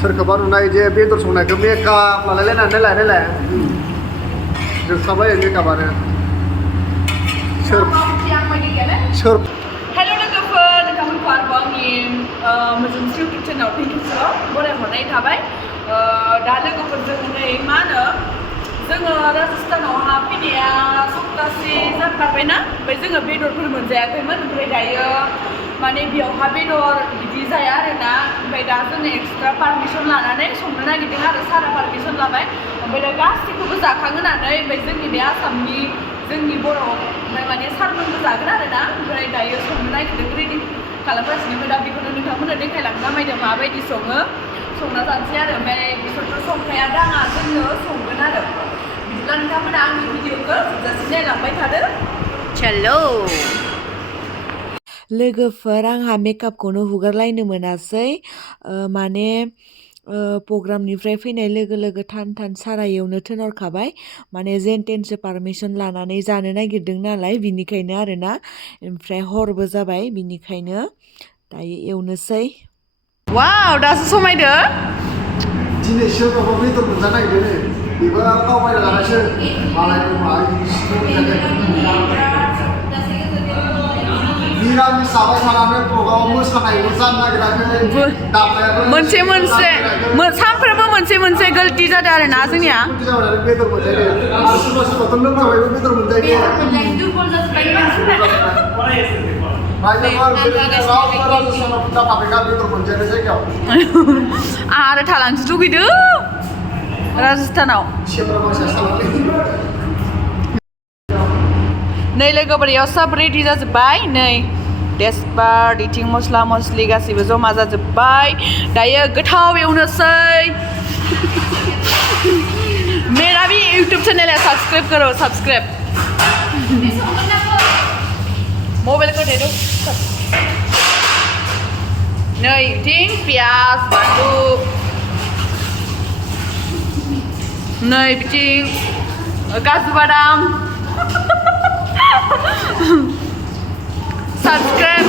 सोरखौबा नुनाय जे बेदर संनायखौ मेकआप लालायलायनानै नायलाय जोबखाबाय मेकआपानो सोर Hello लोगोफोर नोंथांमोनखौ आरोबाव आंनि मोजोमस्रि इउटुब चेनेलाव थेंकिउसआव बरायहरनाय थाबाय दा लोगोफोरजों नै मा होनो जोङो राजस्थानावहा फैनाया सप्तासे जाथारबायना ओमफ्राय जोङो बेदरफोर मोनजायाखैमोन ओमफ्राय दायो माने बेयावहा बेदर बिदि जाया आरोना ओमफ्राय दा जोङो एक्सट्रा पारमिसन लानानै संनो नागिरदों आरो सारा पारमिसन लाबाय ओमफ्राय दा गासैखौबो जाखांहोनानै ओमफ्राय जोंनि बे आसामनि जोंनि बर' ओमफ्राय माने सारमोनबो जागोन आरोना ओमफ्राय दायो संनो नागिरदों रेडि खालामगासिनो ओमफ्राय दा बेखौनो नोंथांमोननो देखायलांना नायदों माबायदि संना जानोसै आरो ओमफ्य बिसोरथ' संखाया दाङा जोंनो संगोन आरो बिदिब्ला नोंथांमोना आंनि भिडिअखौ जोबजासिम नायलांबाय थादो चलो लोगोफोर आंहा मेकआपखौनो हुगारलायनो मोनासै माने प्रग्रामनिफ्राय फैनाय लोगो लोगो थान सारा एवनो थिनहरखाबाय माने जेन तेनसो पारमिसन लानानै जानो नागिरदों नालाय बिनिखायनो आरोना ओमफ्राय हरबो जाबाय बिनिखायनो दायो एवनोसै वाव दासो समायदो दिनैसो माबा बेदर मोनजानो नागिरदों बेबो गाव बायना लानायसो मालायनि निरामिस जाबाय थानानै प्रग्रामाव मोसानायबो जानो नागिराखै मोनसे सानफ्रोमबो मोनसे गलति जादों आरो ना जोंनिया बेदर मोनजायो आरो सोरबा सोरबाथ' लोंखाबायबो बेदर मोनजायो आरो थालांसो लुगैदों राजस्थानाव नै लोगोफोर सब रेडि जाजोब्बाय नै तेजपात इथिं मस्ला मस्लि गासैबो जमा जाजोब्बाय दायो गोथाव एवनोसै मेरा भी यूट्यूब चैनल है सब्सक्राइब करो सब्सक्राइब मोबाइल को दे दो नै इथिं पियाज बानलु नै बिथिं काजु बादाम सब्सक्राइब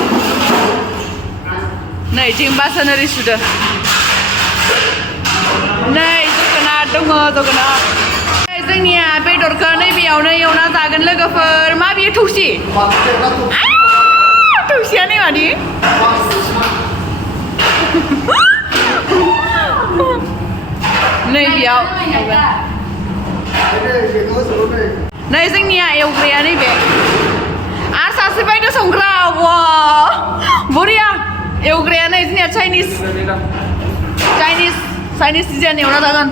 नै इथिं बासन ओरै सुदो नै जोगोनार दङ जोगोनार जोंनिया बेदरखौ नैबेयावनो एवना जागोन लोगोफोर मा बियो थौसि थौसिया नै मानि नै बेयाव नै जोंनिया एवग्राया नैबे आरो सासे बायदो संग्रा वा बरिया एवग्राया नै जोंनिया चाइनिस डिजाइन एवना जागोन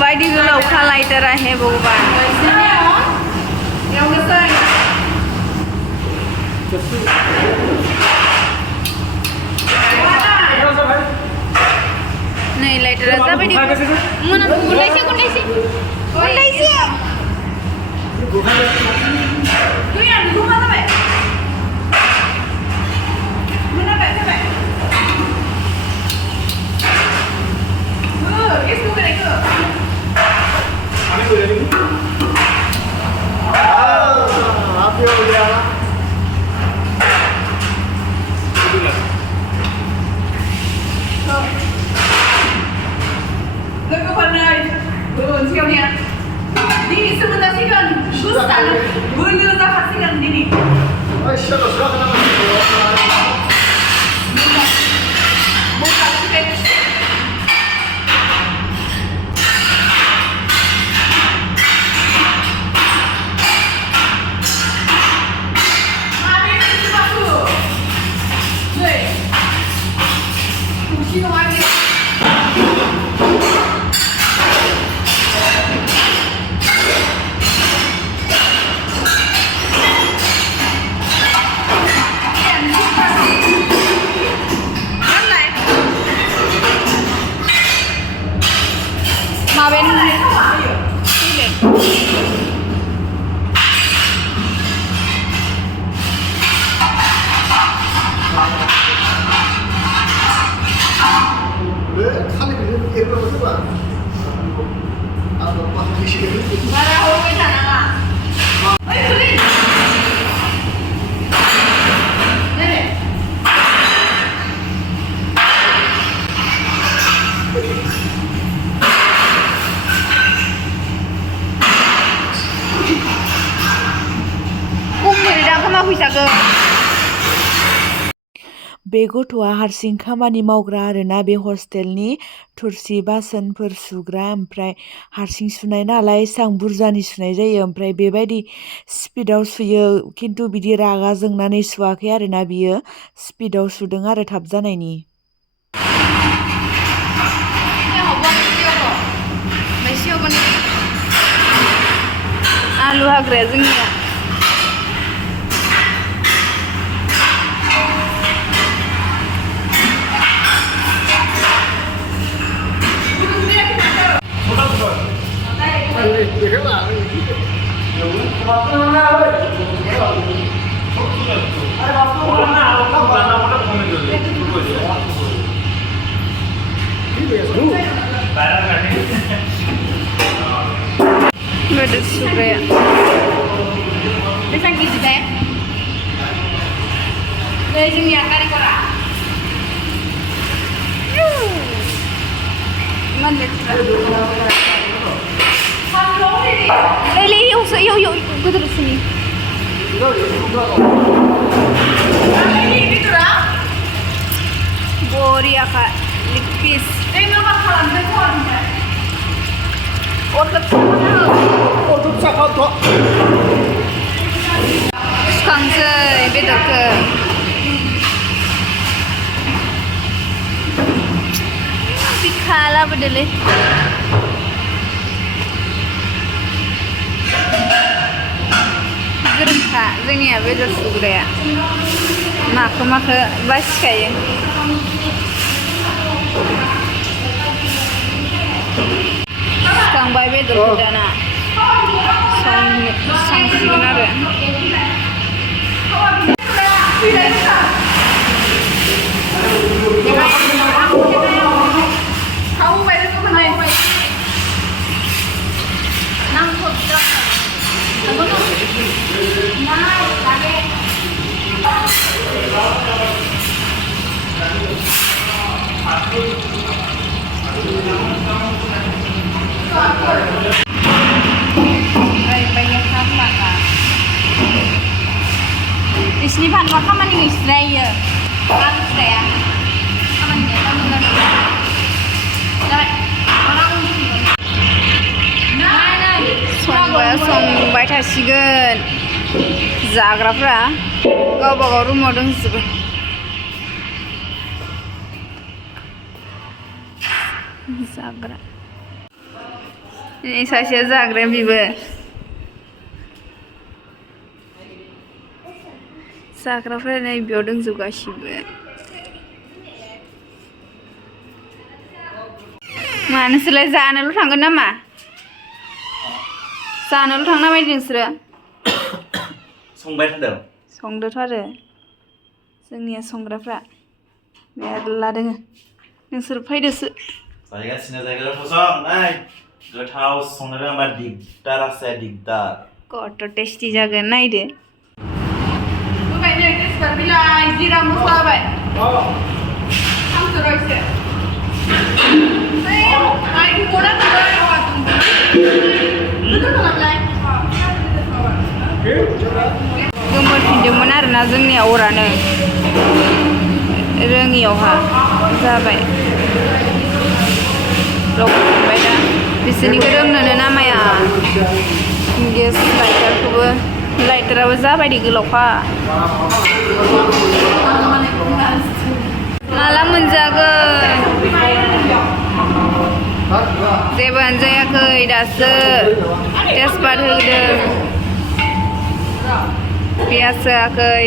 बायदि गोलावखा लाइटारा हे भगवान नै लाइटारा जाबायदि मोना गुन्दायसे दुइया दुमा जाबाय मोनाबाय जाबाय गेसखौ बोरायखो आनि बोरायनि हाफि हो गया लोगोफोर नै मोनसेयावनिया दिनैसो मोनजासिगोन गुस्तानो बोलो जाखासिगोन दिनै बे गथ'आ हारसिं खामानि मावग्रा आरोना बे हस्टेलनि थुरसि बासोनफोर सुग्रा ओमफ्राय हारसिं सुनाय नालाय एसां बुरजानि सुनाय जायो ओमफ्राय बेबायदि स्पिडाव सुयो खिन्थु बिदि रागा जोंनानै सुवाखै आरोना बियो स्पिडाव सुदों आरो थाब जानायनि। आलु हाग्राया जोंनिया Bedor sugraya. Besan gizi deh. Dari sini ya kari kora. Mana sudah? Lele yuk Bedor sini. Ini Bedor ah? Bori akak lipis. Nama kalam berkuat ni. Order cakap tu. Sekarang je Bedor ke. Pikala bedele. Gerengka, जोंनिया Bedor सुग्राया. माखो बासिखायो. Sekarang Bedor dana. Sanksikan ada. Kamu Bedor ke mana? Nangkut dah. Kamu tu? Naik lagi. Banyak sampah kan. Di sini panwak kaman ini Israel. Orang Israel. Kaman ini kamu nggak? Dapat orang. Songbai थासिगोन जाग्राफ्रा गावबा गाव रुमाव दंजोबो जाग्रा ini सासेया जाग्राया बिबो जाग्राफ्रा नै बेयाव दंजोबो गासिबो मा नोंसोरलाय जानोल' थांगोन नामा जानोल' थांना बायदि नोंसोरो संबाय थादों संदोथ' आरो जोंनिया संग्राफ्रा मेरला दोङो नोंसोर फैदोसो जायगासिनो जायगा फसं नाय गोथाव संनो रोङाबा दिगदार आसे दिगदार कत टेस्टि जागोन नायदो होबायनो तेजपात बिलाइ जिरा मस्ला होबाय हामसो रइसे ओइ बड़ा गोमोरफिनदोंमोन आरोना जोंनिया अरानो रोङियावहा जाबाय रगफिनबाय दा बिसोरनिखौ रोंनोनो नामाया गेस लाइटारखौबो लाइटाराबो जाबायदि गोलावखा माला मोनजागोन जेबोआनो जायाखै दासो तेजपात होदों पियाज होआखै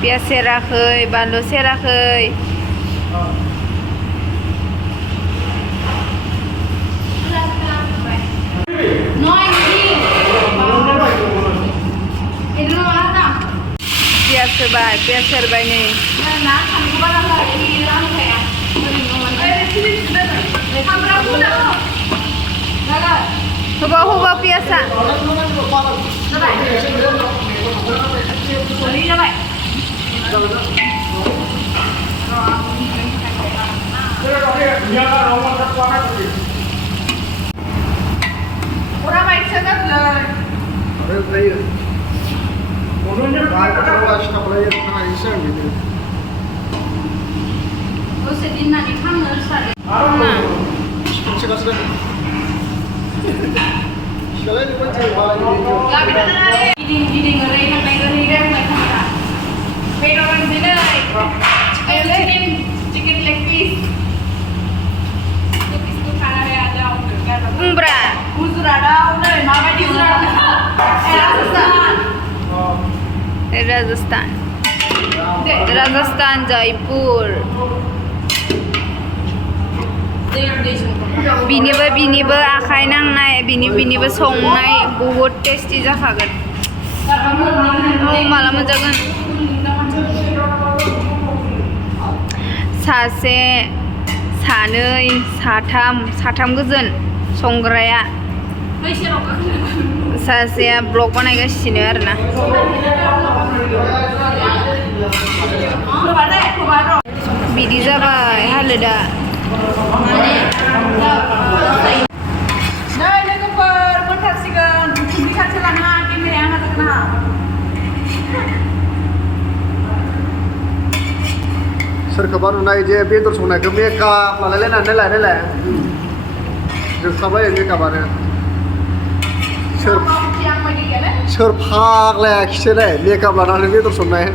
पियाज सेराखै बानलु सेराखै पियाज होबाय पियाज सेरबाय नै होबाव पियाजा दसे दोननानै खामनो सारो सिगांसो सिगांलाय नोंबो जेनेबा लाबोदो नालाय गिदिं ओरै थांनाय खामारा बेदर मोनसेनै चिकेन लेग पिस पिसखौ खानानै आदा बुंब्रा गुजरातआव नै माबायदि राजस्थान जयपुर बिनिबो आखाइ नांनाय बिनिबो संनाय बहुत टेस्टि जाखागोन माला मोनजागोन सासे सानै साथाम गोजोन संग्राया सासेया ब्लग बानायगासिनो आरोना बिदि जाबाय हालोदा नै लोगोफोर मोनथारसिगोन दुब्लि खाथि लाना केमेराया आंना जागोन ना सोरखौबा नुनाय जे बेदर संनायखौ मेकआप लालायलायनानै जोबखाबाय मेकआपानो सोर फाग्लायाखिसै मेकआप लानानै बेदर संनाय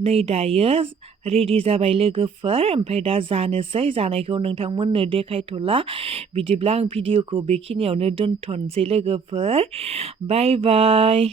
नै दायो रेडि जाबाय लोगोफोर ओमफ्राय दा जानोसै जानायखौ नोंथांमोननो देखायथ'ला बिदिब्ला आं भिडिअखौ बेखिनियावनो दोनथ'नोसै लोगोफोर बाय बाय